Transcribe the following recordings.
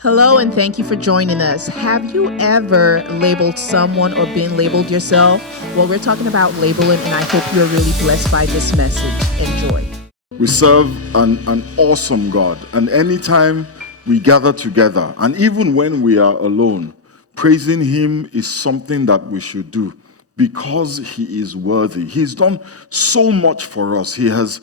Hello, and thank you for joining us. Have you ever labeled someone or been labeled yourself? Well, we're talking about labeling, and I hope you're really blessed by this message. Enjoy. We serve an awesome God, and anytime we gather together, and even when we are alone, praising Him is something that we should do because He is worthy. He's done so much for us. He has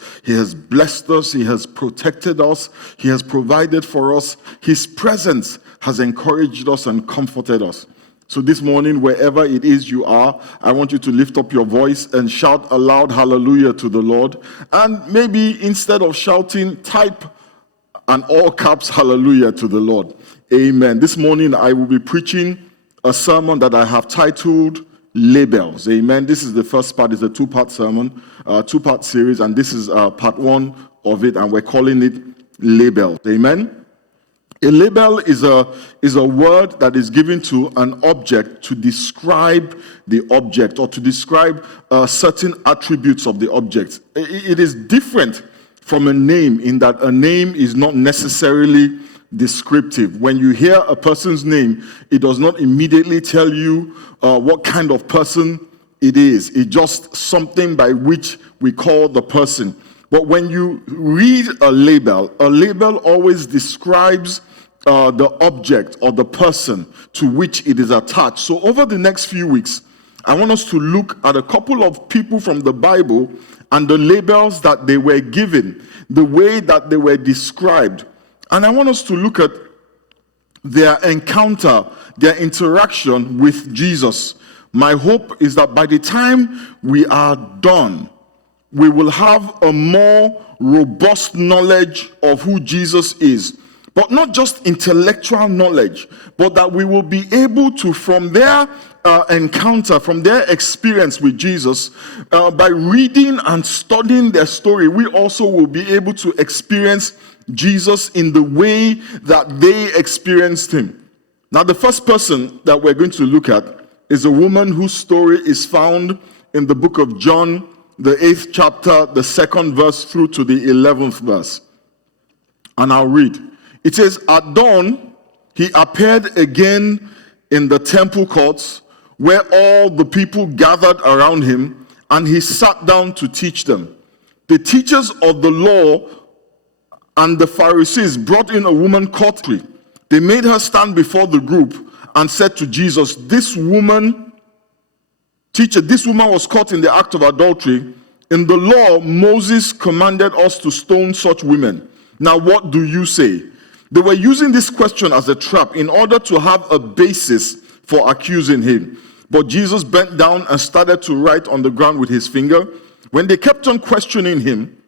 blessed us. He has protected us. He has provided for us. His presence has encouraged us and comforted us. So this morning, wherever it is you are, I want you to lift up your voice and shout a loud hallelujah to the Lord. And maybe instead of shouting, type an all caps hallelujah to the Lord. Amen. This morning, I will be preaching a sermon that I have titled Labels. Amen. This is the first part. It's a two-part sermon, two-part series, and this is part one of it, and we're calling it Labels. Amen. A label is a word that is given to an object to describe the object or to describe certain attributes of the object. It is different from a name in that a name is not necessarily descriptive. When you hear a person's name, it does not immediately tell you what kind of person it is. It's just something by which we call the person. But when you read a label always describes the object or the person to which it is attached. So over the next few weeks, I want us to look at a couple of people from the Bible and the labels that they were given, the way that they were described. And I want us to look at their encounter, their interaction with Jesus. My hope is that by the time we are done, we will have a more robust knowledge of who Jesus is. But not just intellectual knowledge, but that we will be able to, from their encounter, from their experience with Jesus, by reading and studying their story, we also will be able to experience Jesus in the way that they experienced him. Now, the first person that we're going to look at is a woman whose story is found in the book of John, the 8th chapter, the 2nd verse through to the 11th verse. And I'll read. It says, at dawn, he appeared again in the temple courts where all the people gathered around him, and he sat down to teach them. The teachers of the law and the Pharisees brought in a woman caught. They made her stand before the group and said to Jesus, this woman was caught in the act of adultery. In the law, Moses commanded us to stone such women. Now what do you say? They were using this question as a trap in order to have a basis for accusing him. But Jesus bent down and started to write on the ground with his finger. When they kept on questioning him,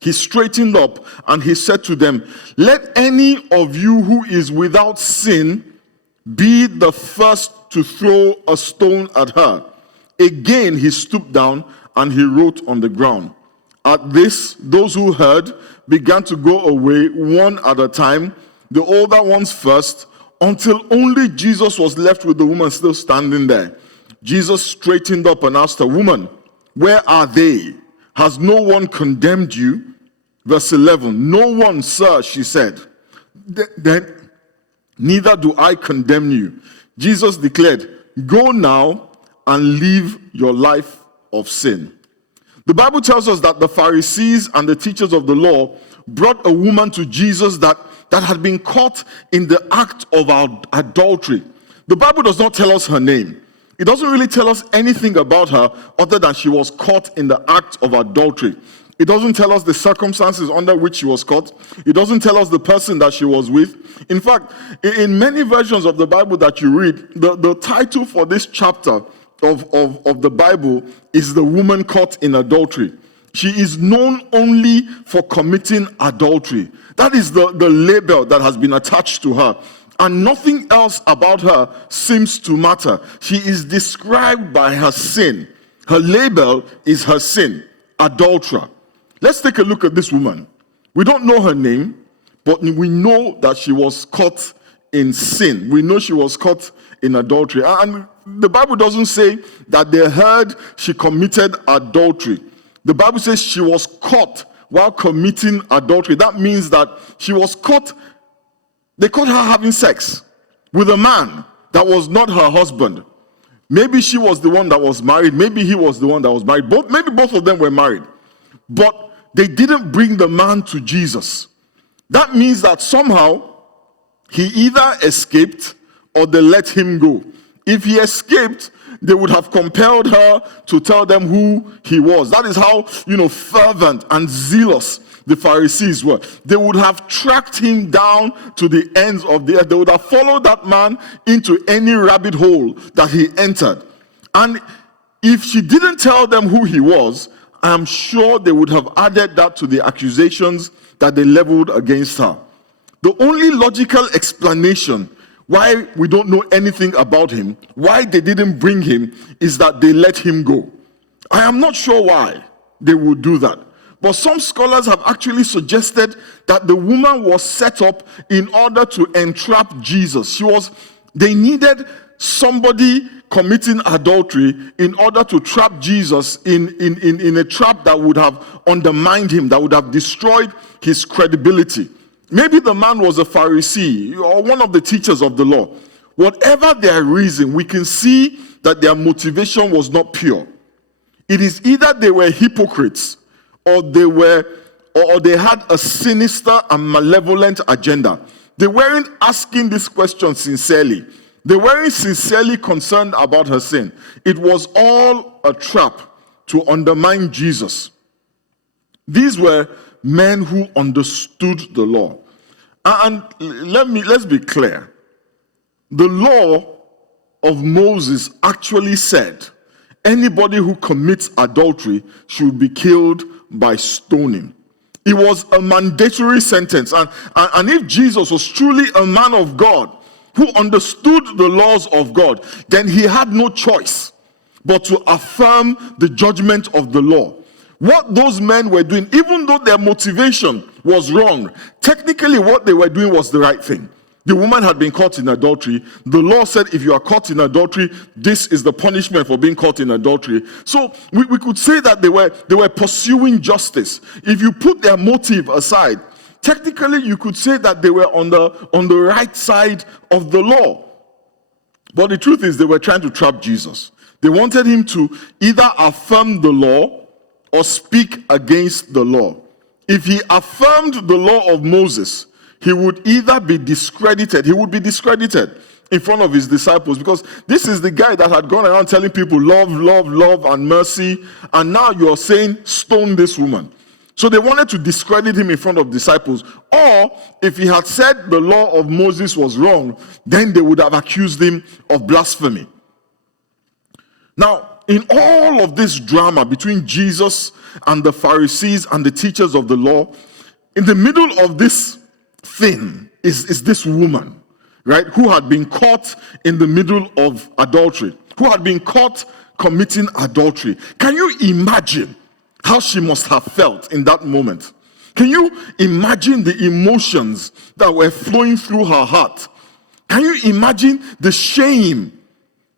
he straightened up and he said to them, let any of you who is without sin be the first to throw a stone at her. Again, he stooped down and he wrote on the ground. At this, those who heard began to go away one at a time, the older ones first, until only Jesus was left with the woman still standing there. Jesus straightened up and asked her, woman, where are they? Has no one condemned you? Verse 11, no one, sir, she said. Then, neither do I condemn you. Jesus declared, go now and live your life of sin. The Bible tells us that the Pharisees and the teachers of the law brought a woman to Jesus that had been caught in the act of adultery. The Bible does not tell us her name. It doesn't really tell us anything about her other than she was caught in the act of adultery. It doesn't tell us the circumstances under which she was caught. It doesn't tell us the person that she was with. In fact, in many versions of the Bible that you read, the title for this chapter of the Bible is the woman caught in adultery. She is known only for committing adultery. That is the label that has been attached to her. And nothing else about her seems to matter. She is described by her sin. Her label is her sin, adulterer. Let's take a look at this woman. We don't know her name, but we know that she was caught in sin. We know she was caught in adultery. And the Bible doesn't say that they heard she committed adultery. The Bible says she was caught while committing adultery. That means that she was caught They caught her having sex with a man that was not her husband. Maybe she was the one that was married. Maybe he was the one that was married. Maybe both of them were married. But they didn't bring the man to Jesus. That means that somehow he either escaped or they let him go. If he escaped, they would have compelled her to tell them who he was. That is how, fervent and zealous the Pharisees were. They would have tracked him down to the ends of the earth. They would have followed that man into any rabbit hole that he entered. And if she didn't tell them who he was, I'm sure they would have added that to the accusations that they leveled against her. The only logical explanation why we don't know anything about him, why they didn't bring him, is that they let him go. I am not sure why they would do that. But some scholars have actually suggested that the woman was set up in order to entrap Jesus. They needed somebody committing adultery in order to trap Jesus in a trap that would have undermined him, that would have destroyed his credibility. Maybe the man was a Pharisee or one of the teachers of the law. Whatever their reason, we can see that their motivation was not pure. It is either they were hypocrites or they had a sinister and malevolent agenda. They weren't asking this question sincerely. They weren't sincerely concerned about her sin. It was all a trap to undermine Jesus. These were men who understood the law. And let's be clear. The law of Moses actually said anybody who commits adultery should be killed by stoning. It was a mandatory sentence. And if Jesus was truly a man of God who understood the laws of God, then he had no choice but to affirm the judgment of the law. What those men were doing, even though their motivation was wrong, technically what they were doing was the right thing. The woman had been caught in adultery. The law said if you are caught in adultery, this is the punishment for being caught in adultery. So we could say that they were pursuing justice. If you put their motive aside, technically you could say that they were on the right side of the law. But the truth is they were trying to trap Jesus. They wanted him to either affirm the law or speak against the law. If he affirmed the law of Moses, he would either be discredited, he would be discredited in front of his disciples, because this is the guy that had gone around telling people love, love, love, and mercy, and now you're saying stone this woman. So they wanted to discredit him in front of disciples. Or if he had said the law of Moses was wrong, then they would have accused him of blasphemy. Now, in all of this drama between Jesus and the Pharisees and the teachers of the law, in the middle of this thing is this woman, right, who had been caught in the middle of adultery, who had been caught committing adultery. Can you imagine how she must have felt in that moment? Can you imagine the emotions that were flowing through her heart? Can you imagine the shame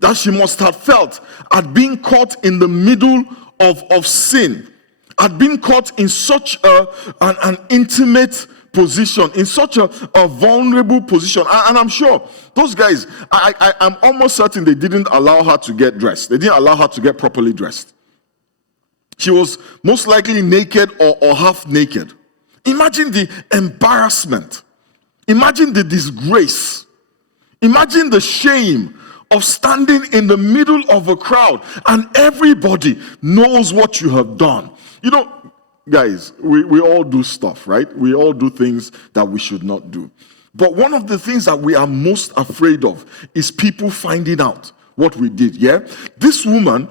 that she must have felt at being caught in the middle of sin, at being caught in such an intimate position, in such a vulnerable position? And I'm sure those guys, I'm almost certain they didn't allow her to get dressed. They didn't allow her to get properly dressed. She was most likely naked or half naked. Imagine the embarrassment. Imagine the disgrace. Imagine the shame of standing in the middle of a crowd and everybody knows what you have done. Guys, we all do stuff, right? We all do things that we should not do. But one of the things that we are most afraid of is people finding out what we did, yeah? This woman,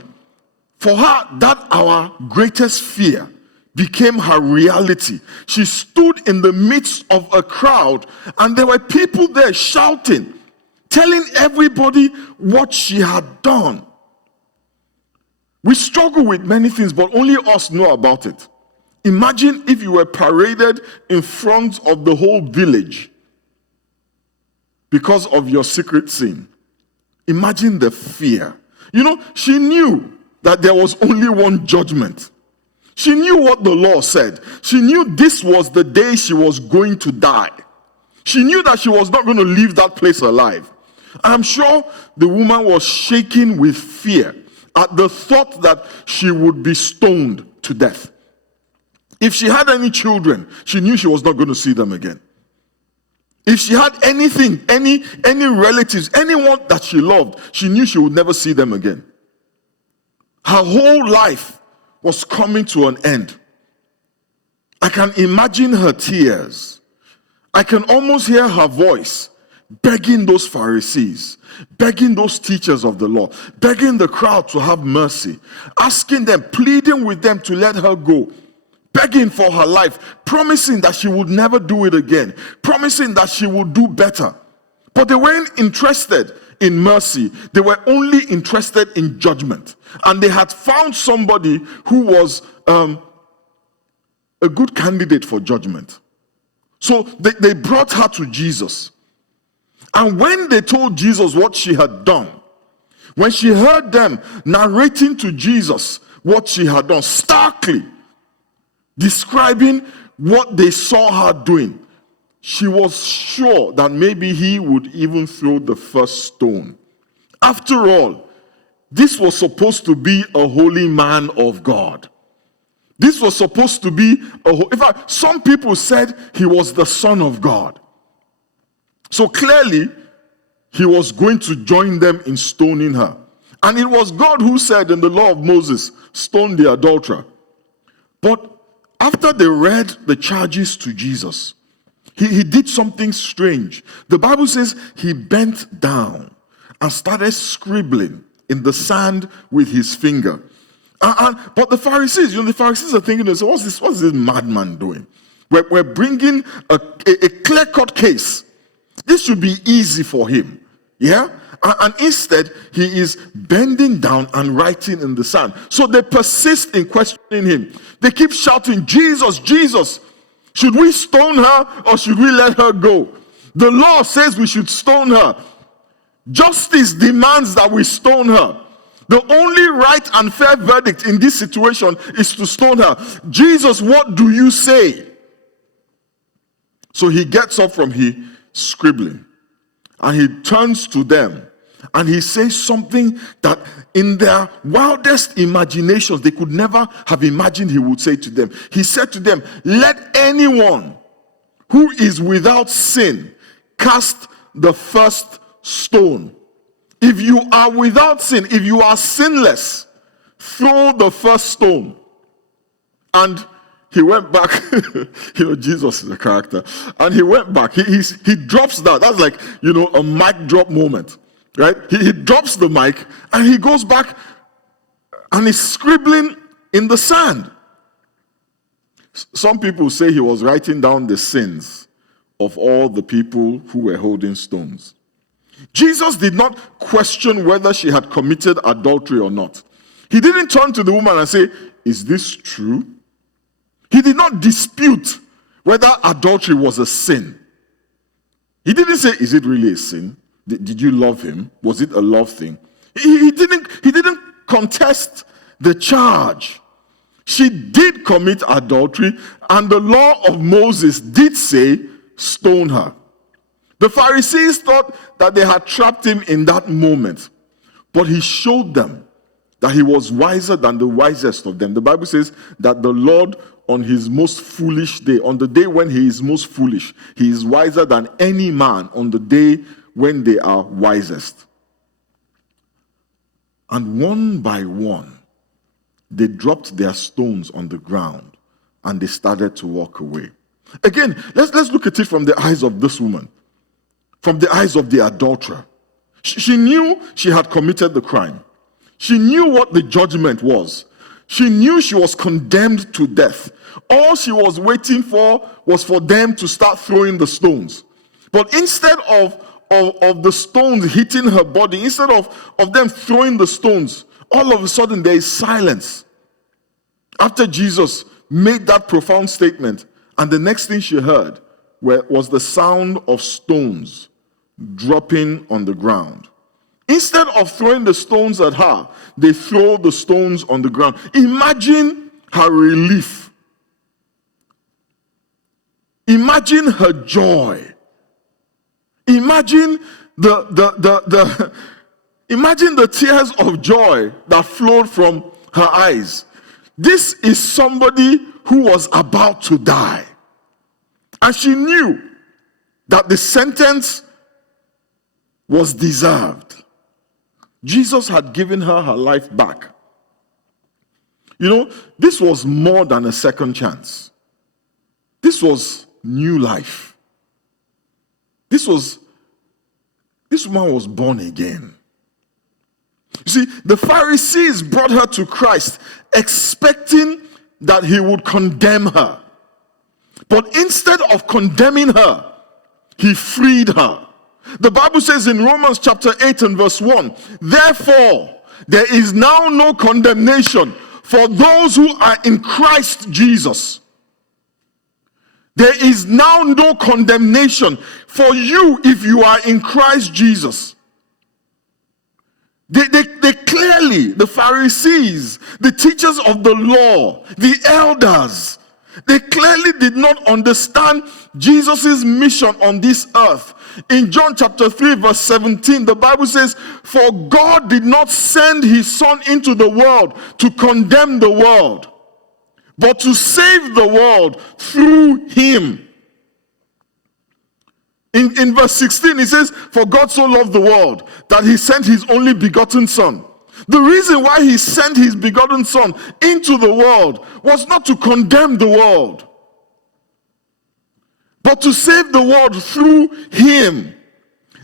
for her, that our greatest fear became her reality. She stood in the midst of a crowd and there were people there shouting, telling everybody what she had done. We struggle with many things, but only us know about it. Imagine if you were paraded in front of the whole village because of your secret sin. Imagine the fear. She knew that there was only one judgment. She knew what the law said. She knew this was the day she was going to die. She knew that she was not going to leave that place alive. I'm sure the woman was shaking with fear at the thought that she would be stoned to death. If she had any children, she knew she was not going to see them again. If she had anything, any relatives, anyone that she loved, she knew she would never see them again. Her whole life was coming to an end. I can imagine her tears. I can almost hear her voice begging those Pharisees, begging those teachers of the law, begging the crowd to have mercy, asking them, pleading with them to let her go, begging for her life, promising that she would never do it again, promising that she would do better. But they weren't interested in mercy. They were only interested in judgment. And they had found somebody who was a good candidate for judgment. So they brought her to Jesus. And when they told Jesus what she had done, when she heard them narrating to Jesus what she had done, starkly describing what they saw her doing, she was sure that maybe he would even throw the first stone. After all, this was supposed to be a holy man of God. This was supposed to be in fact, some people said he was the Son of God. So clearly, he was going to join them in stoning her. And it was God who said in the law of Moses, stone the adulterer. But after they read the charges to Jesus, he did something strange. The Bible says he bent down and started scribbling in the sand with his finger. But the Pharisees are thinking, what's this madman doing? We're bringing a clear-cut case. This should be easy for him. Yeah? And instead, he is bending down and writing in the sand. So they persist in questioning him. They keep shouting, Jesus, Jesus, should we stone her or should we let her go? The law says we should stone her. Justice demands that we stone her. The only right and fair verdict in this situation is to stone her. Jesus, what do you say? So he gets up from here scribbling and he turns to them and he says something that in their wildest imaginations they could never have imagined he would say to them. He said to them, let anyone who is without sin cast the first stone. If you are without sin, if you are sinless, throw the first stone. And he went back. Jesus is a character. And he went back. He drops that. That's like, a mic drop moment. Right? He drops the mic and he goes back and he's scribbling in the sand. Some people say he was writing down the sins of all the people who were holding stones. Jesus did not question whether she had committed adultery or not. He didn't turn to the woman and say, is this true? He did not dispute whether adultery was a sin. He didn't say, is it really a sin? Did you love him? Was it a love thing? He didn't contest the charge. She did commit adultery, and the law of Moses did say, stone her. The Pharisees thought that they had trapped him in that moment, but he showed them that he was wiser than the wisest of them. The Bible says that the Lord, on his most foolish day, on the day when he is most foolish, he is wiser than any man on the day when they are wisest. And one by one, they dropped their stones on the ground and they started to walk away. Again, let's look at it from the eyes of this woman, from the eyes of the adulterer. She knew she had committed the crime. She knew what the judgment was. She knew she was condemned to death. All she was waiting for was for them to start throwing the stones. But instead of the stones hitting her body, instead of them throwing the stones, all of a sudden there is silence. After Jesus made that profound statement, and the next thing she heard was the sound of stones dropping on the ground. Instead of throwing the stones at her, they throw the stones on the ground. Imagine her relief. Imagine her joy. Imagine imagine the tears of joy that flowed from her eyes. This is somebody who was about to die. And she knew that the sentence was deserved. Jesus had given her life back. You know, this was more than a second chance. This was new life. This woman was born again. You see, the Pharisees brought her to Christ expecting that he would condemn her. But instead of condemning her, he freed her. The Bible says in Romans chapter 8 and verse 1, therefore, there is now no condemnation for those who are in Christ Jesus. There is now no condemnation for you if you are in Christ Jesus. They clearly, the Pharisees, the teachers of the law, the elders, they clearly did not understand Jesus' mission on this earth. In John chapter 3 verse 17, the Bible says, for God did not send his son into the world to condemn the world, but to save the world through him. In verse 16, it says, for God so loved the world that he sent his only begotten son. The reason why he sent his begotten son into the world was not to condemn the world, but to save the world through him.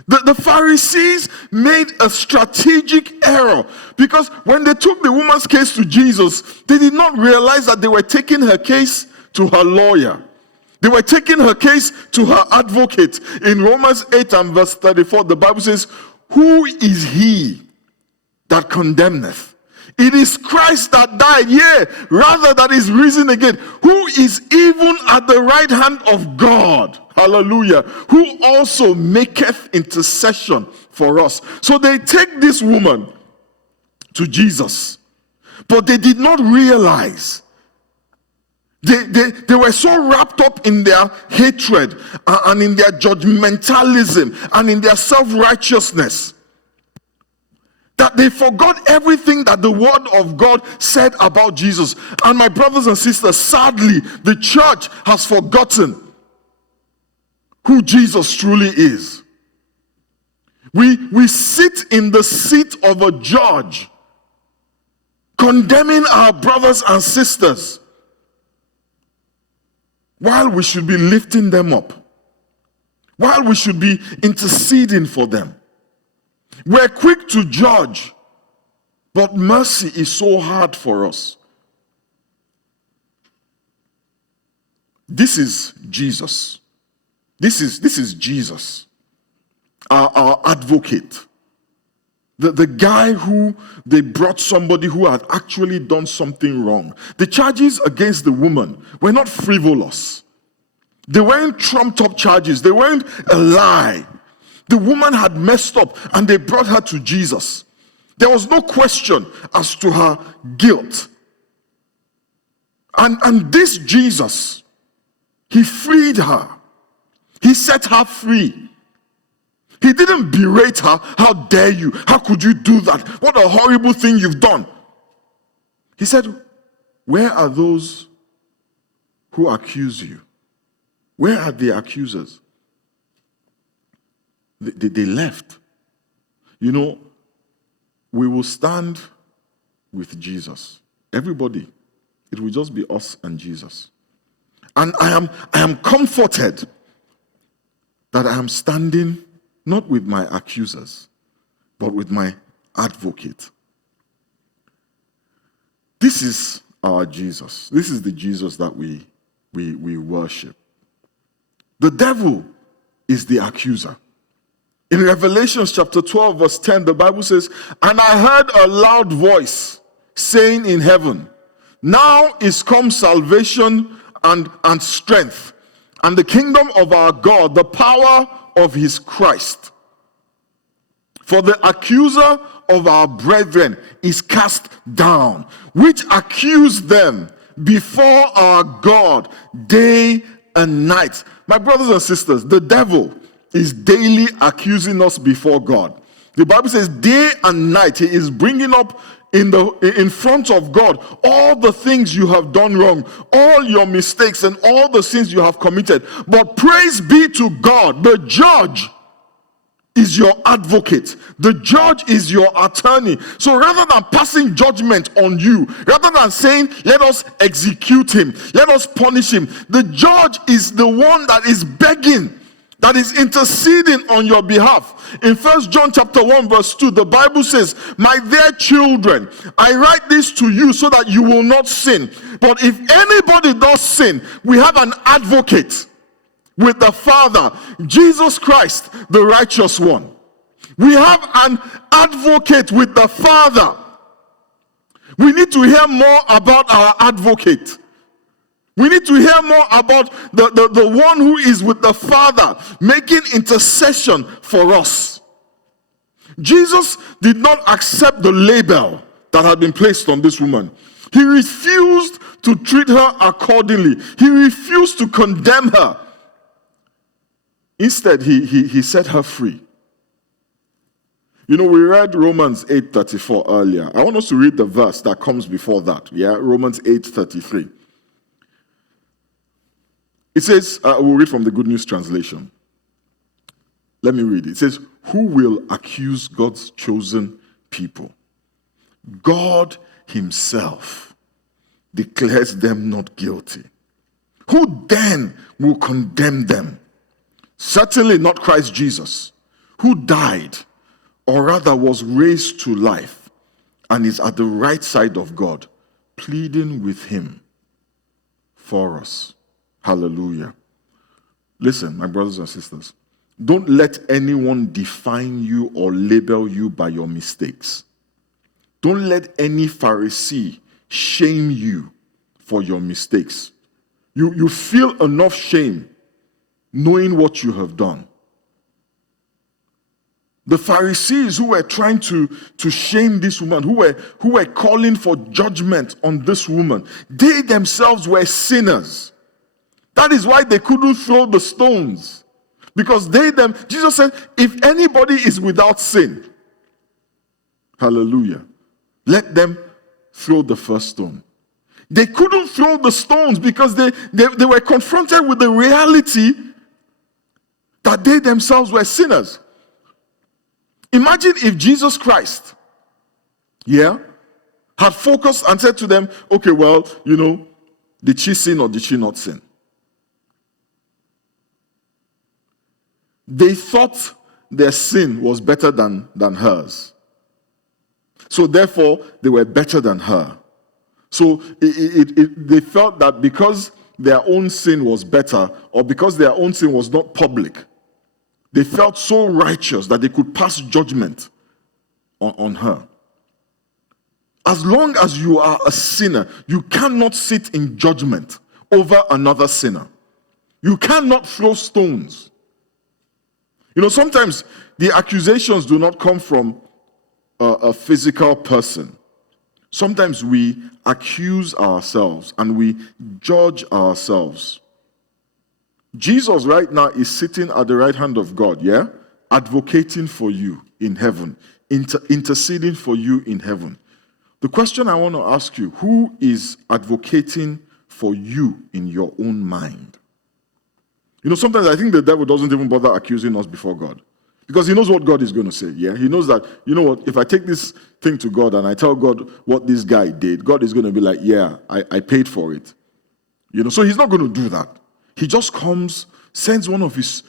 The Pharisees made a strategic error because when they took the woman's case to Jesus, they did not realize that they were taking her case to her lawyer. They were taking her case to her advocate. In Romans 8 and verse 34, the Bible says, who is he that condemneth? It is Christ that died, yea, rather that is risen again, who is even at the right hand of God, hallelujah, who also maketh intercession for us. So they take this woman to Jesus, but they did not realize. They were so wrapped up in their hatred and in their judgmentalism and in their self-righteousness that they forgot everything that the word of God said about Jesus. And my brothers and sisters, sadly, the church has forgotten who Jesus truly is. We sit in the seat of a judge, condemning our brothers and sisters, while we should be lifting them up, while we should be interceding for them. We're quick to judge, but mercy is so hard for us. This is Jesus. This is Jesus, our advocate. The guy who they brought somebody who had actually done something wrong. The charges against the woman were not frivolous. They weren't trumped up charges. They weren't a lie. The woman had messed up and they brought her to Jesus. There was no question as to her guilt. And this Jesus, he freed her. He set her free. He didn't berate her. How dare you? How could you do that? What a horrible thing you've done. He said, where are those who accuse you? Where are the accusers? They left. You know, we will stand with Jesus. Everybody. It will just be us and Jesus. And I am comforted that I am standing not with my accusers, but with my advocate. This is our Jesus. This is the Jesus that we worship. The devil is the accuser. In Revelation chapter 12 verse 10, the Bible says, and I heard a loud voice saying in heaven, now is come salvation and strength, and the kingdom of our God, the power of his Christ. For the accuser of our brethren is cast down, which accused them before our God day and night. My brothers and sisters, the devil is daily accusing us before God. The Bible says day and night he is bringing up in front of God all the things you have done wrong, all your mistakes and all the sins you have committed. But praise be to God, the judge is your advocate. The judge is your attorney. So rather than passing judgment on you, rather than saying, let us execute him, let us punish him, the judge is the one that is begging, that is interceding on your behalf. In 1 John chapter 1 verse 2, the Bible says, my dear children, I write this to you so that you will not sin. But if anybody does sin, we have an advocate with the Father, Jesus Christ, the righteous one. We have an advocate with the Father. We need to hear more about our advocate. We need to hear more about the one who is with the Father, making intercession for us. Jesus did not accept the label that had been placed on this woman. He refused to treat her accordingly. He refused to condemn her. Instead, he set her free. You know, we read Romans 8:34 earlier. I want us to read the verse that comes before that. Yeah, Romans 8:33. It says, we'll read from the Good News Translation. Let me read it. It says, who will accuse God's chosen people? God himself declares them not guilty. Who then will condemn them? Certainly not Christ Jesus, who died, or rather was raised to life, and is at the right side of God, pleading with him for us. Hallelujah. Listen, my brothers and sisters, don't let anyone define you or label you by your mistakes. Don't let any Pharisee shame you for your mistakes. You feel enough shame knowing what you have done. The Pharisees who were trying to shame this woman, who were calling for judgment on this woman, they themselves were sinners. That is why they couldn't throw the stones. Because Jesus said, if anybody is without sin, hallelujah, let them throw the first stone. They couldn't throw the stones because they were confronted with the reality that they themselves were sinners. Imagine if Jesus Christ, had focused and said to them, okay, well, did she sin or did she not sin? They thought their sin was better than hers. So therefore, they were better than her. So they felt that because their own sin was better, or because their own sin was not public, they felt so righteous that they could pass judgment on her. As long as you are a sinner, you cannot sit in judgment over another sinner. You cannot throw stones. Sometimes the accusations do not come from a physical person. Sometimes we accuse ourselves and we judge ourselves. Jesus right now is sitting at the right hand of God, advocating for you in heaven, interceding for you in heaven. The question I want to ask you, who is advocating for you in your own mind? Sometimes I think the devil doesn't even bother accusing us before God. Because he knows what God is going to say, He knows that, if I take this thing to God and I tell God what this guy did, God is going to be like, I paid for it. So he's not going to do that. He just comes, sends one of his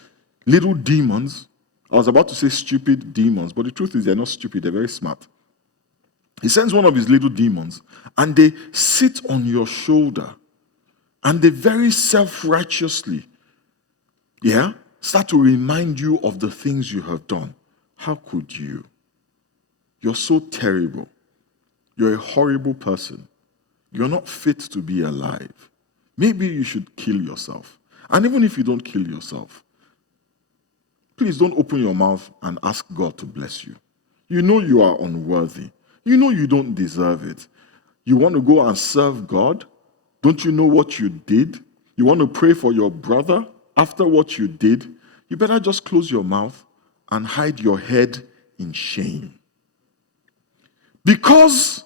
little demons. I was about to say stupid demons, but the truth is they're not stupid, they're very smart. He sends one of his little demons, and they sit on your shoulder, and they very self-righteously, start to remind you of the things you have done. How could you? You're so terrible. You're a horrible person. You're not fit to be alive. Maybe you should kill yourself. And even if you don't kill yourself, please don't open your mouth and ask God to bless you. You know you are unworthy. You know you don't deserve it. You want to go and serve God? Don't you know what you did? You want to pray for your brother after what you did? you better just close your mouth and hide your head in shame. Because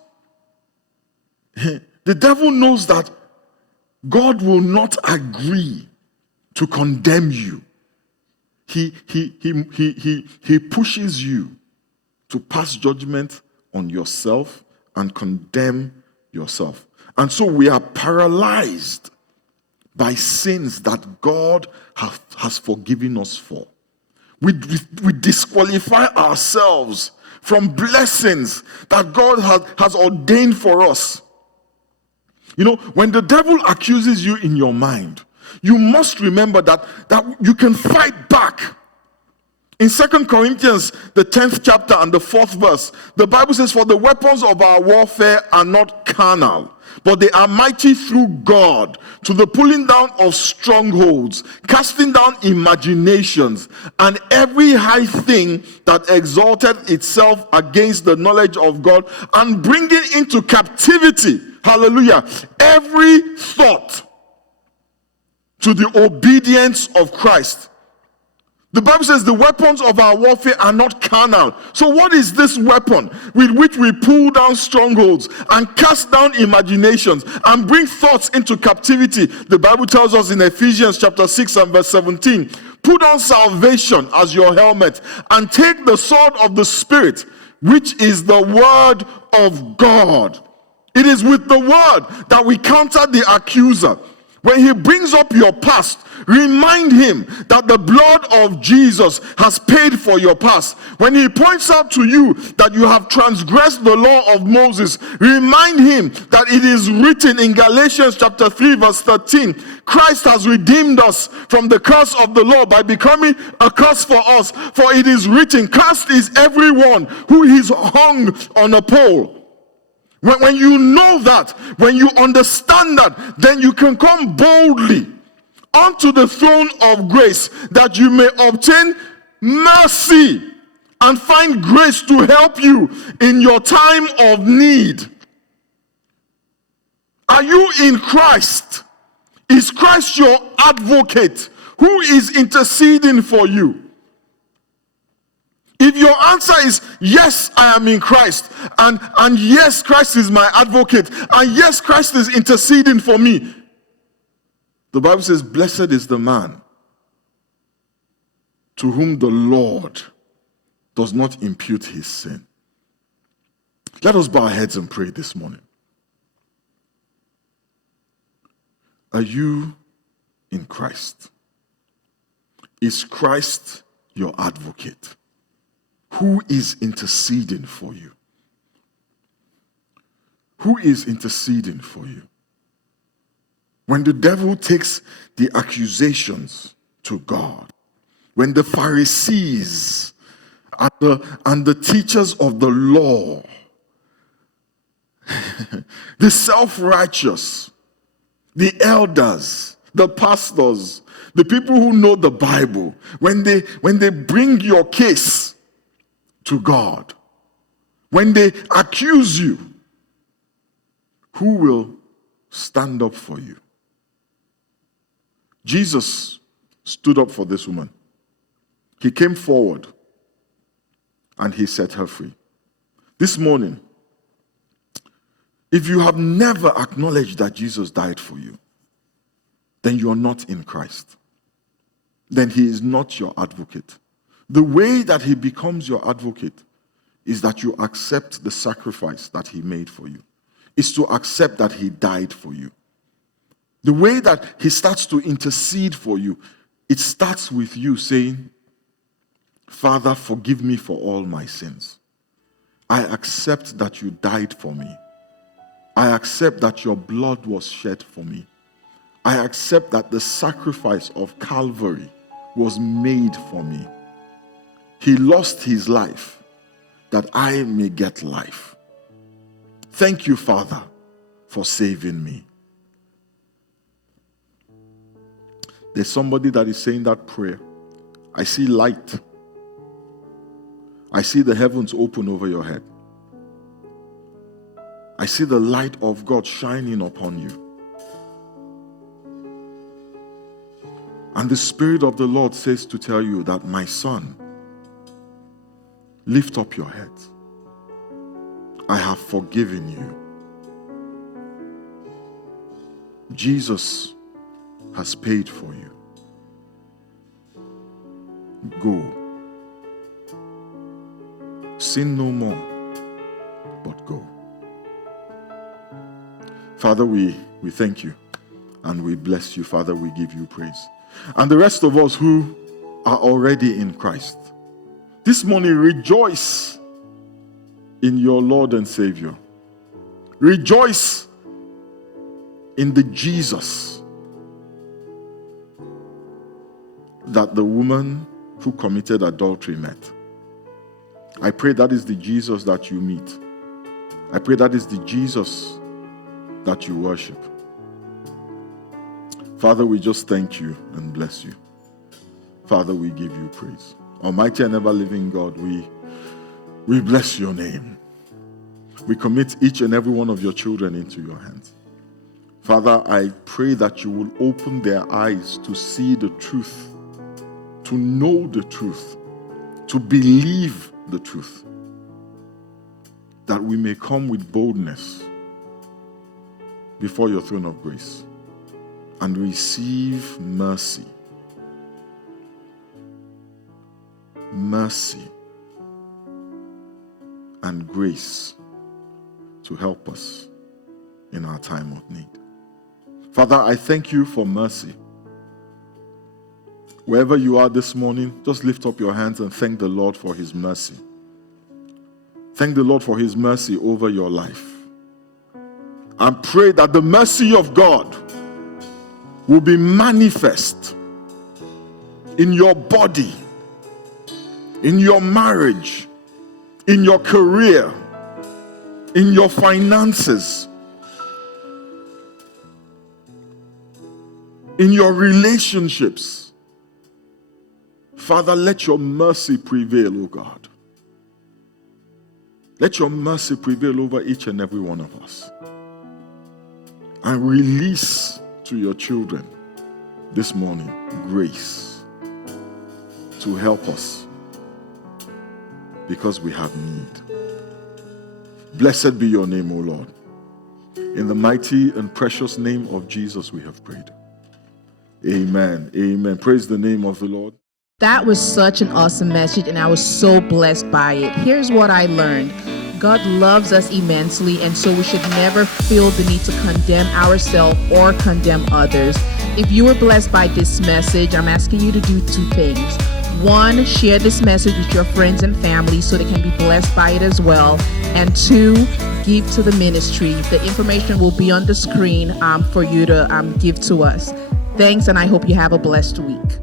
the devil knows that God will not agree to condemn you. He pushes you to pass judgment on yourself and condemn yourself. And so we are paralyzed by sins that God has forgiven us for. We disqualify ourselves from blessings that God has ordained for us. You know, when the devil accuses you in your mind, you must remember that you can fight back. In 2 Corinthians, the 10th chapter and the 4th verse, the Bible says, "For the weapons of our warfare are not carnal, but they are mighty through God to the pulling down of strongholds, casting down imaginations, and every high thing that exalted itself against the knowledge of God, and bringing into captivity," hallelujah, "every thought to the obedience of Christ." The Bible says the weapons of our warfare are not carnal. So what is this weapon with which we pull down strongholds and cast down imaginations and bring thoughts into captivity? The Bible tells us in Ephesians chapter 6 and verse 17, "Put on salvation as your helmet and take the sword of the Spirit, which is the word of God." It is with the word that we counter the accuser. When he brings up your past, remind him that the blood of Jesus has paid for your past. When he points out to you that you have transgressed the law of Moses, remind him that it is written in Galatians chapter 3 verse 13, "Christ has redeemed us from the curse of the law by becoming a curse for us. For it is written, cursed is everyone who is hung on a pole." When you know that, when you understand that, then you can come boldly unto the throne of grace that you may obtain mercy and find grace to help you in your time of need. Are you in Christ? Is Christ your advocate who is interceding for you? If your answer is yes, I am in Christ, and yes, Christ is my advocate, and yes, Christ is interceding for me, the Bible says, "Blessed is the man to whom the Lord does not impute his sin." Let us bow our heads and pray this morning. Are you in Christ? Is Christ your advocate? Who is interceding for you? Who is interceding for you? When the devil takes the accusations to God, when the Pharisees and the teachers of the law, the self-righteous, the elders, the pastors, the people who know the Bible, when they bring your case to God, when they accuse you, who will stand up for you? Jesus stood up for this woman. He came forward and he set her free. This morning, if you have never acknowledged that Jesus died for you, then you are not in Christ. Then he is not your advocate. The way that he becomes your advocate is that you accept the sacrifice that he made for you. Is to accept that he died for you. The way that he starts to intercede for you, it starts with you saying, "Father, forgive me for all my sins. I accept that you died for me. I accept that your blood was shed for me. I accept that the sacrifice of Calvary was made for me. He lost his life that I may get life. Thank you, Father, for saving me." There's somebody that is saying that prayer. I see light. I see the heavens open over your head. I see the light of God shining upon you. And the Spirit of the Lord says to tell you that, my son, lift up your head. I have forgiven you. Jesus has paid for you. Go. Sin no more, but go. Father, we thank you and we bless you. Father, we give you praise. And the rest of us who are already in Christ, this morning rejoice in your Lord and Savior. Rejoice in the Jesus that the woman who committed adultery met. I pray that is the Jesus that you meet. I pray that is the Jesus that you worship. Father, we just thank you and bless you. Father, we give you praise. Almighty and ever-living God, we bless your name. We commit each and every one of your children into your hands. Father, I pray that you will open their eyes to see the truth, to know the truth, to believe the truth, that we may come with boldness before your throne of grace and receive mercy. Mercy and grace to help us in our time of need. Father, I thank you for mercy. Wherever you are this morning, just lift up your hands and thank the Lord for his mercy. Thank the Lord for his mercy over your life. And pray that the mercy of God will be manifest in your body, in your marriage, in your career, in your finances, in your relationships. Father, let your mercy prevail, O God. Let your mercy prevail over each and every one of us. And release to your children this morning grace to help us because we have need. Blessed be your name, O Lord. In the mighty and precious name of Jesus we have prayed. Amen. Amen. Praise the name of the Lord. That was such an awesome message, and I was so blessed by it. Here's what I learned. God loves us immensely, and so we should never feel the need to condemn ourselves or condemn others. If you were blessed by this message, I'm asking you to do two things. One, share this message with your friends and family so they can be blessed by it as well. And two, give to the ministry. The information will be on the screen for you to give to us. Thanks, and I hope you have a blessed week.